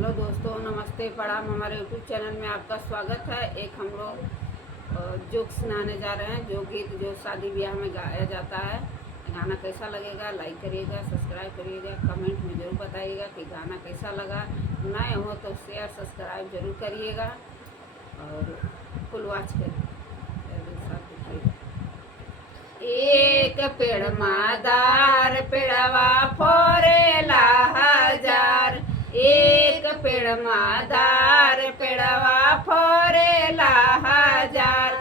Hello दोस्तों, नमस्ते, प्रणाम। हमारे यूट्यूब चैनल में आपका स्वागत है। एक हम लोग जोक सुनाने जा रहे हैं, जो गीत जो शादी ब्याह में गाया जाता है। गाना कैसा लगेगा लाइक करिएगा, सब्सक्राइब करिएगा, कमेंट में ज़रूर बताइएगा कि गाना कैसा लगा। नए हो तो शेयर सब्सक्राइब जरूर करिएगा और फुल वॉच करिए। एक पेड़ मादार पेड़वा फोरेला हजार, एक पेड़ मादार पेड़वा फोरेला हजार।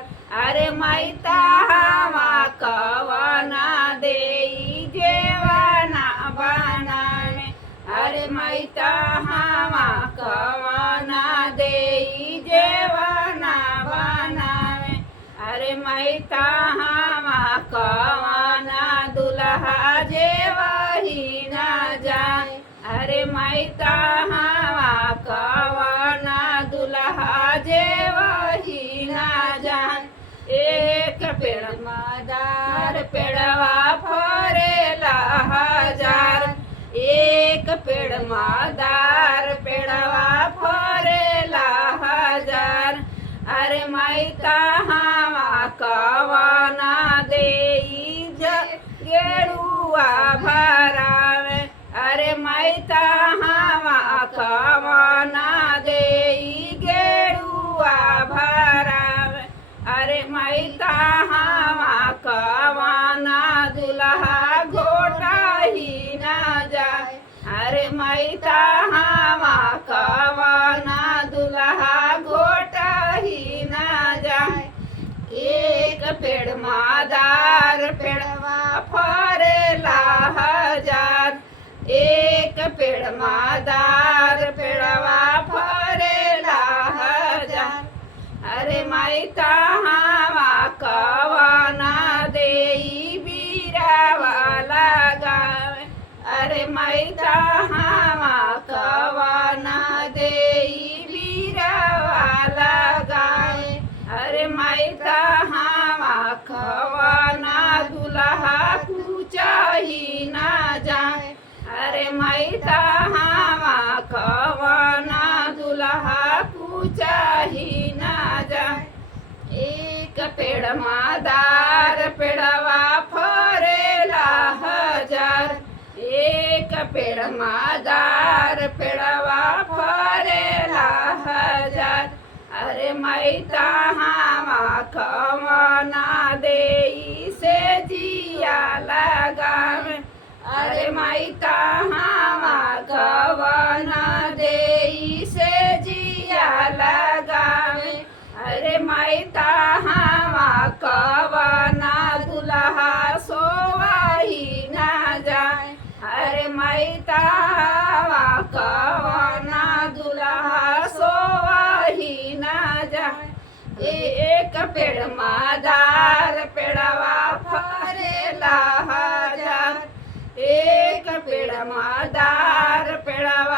अरे मैता हवा कवना देई जेवाना बनावे, अरे मैता हवा कवना देई जेवाना बनावे। अरे मैता हवा कवना दुल्हा जेवही न जाए, अरे मैता हवा कवना दुल्हा जेवही न जाए। एक पेड़ मादार पेड़वा फरेला हजार, एक पेड़ मादार पेड़वा फरेला हजार। अरे मैता हवा कवना देई गेरुआ भरावे, अरे मैता हवा कवना देई गेरुआ भरावे। अरे मैता हवा कवना दुल्हा घोटा ही न जाए, अरे मैता हवा कवना दुल्हा घोटा ही न जाए। एक पेड़ मादार पेड़वा फरेला हजार, एक पेड़ मादार पेड़वा फरेला हजार। अरे मैता हवा कवना देई बीरावा लगावे, अरे मैता हवा कवना देई बीरावा लगावे। अरे मैता हवा कवना दुल्हा पूछा ही न जाए, अरे मैता हवा कवना दुल्हा पूछा ही न जाए। एक पेड़ मादार पेड़वा फरेला हजार, एक पेड़ मादार पेड़वा फरेला हजार। अरे मैता हवा कवना देई से जिया लगावे, अरे मैता हवा कवना देई से जिया लगावे। अरे मैता हवा कवना दुल्हा सोवाही न जाए, अरे मैता हवा कवना दुल्हा सोवाही न जाए। एक पेड़ मादार पेड़वा फरेला हजार, एक पेड़ मादार पेड़वा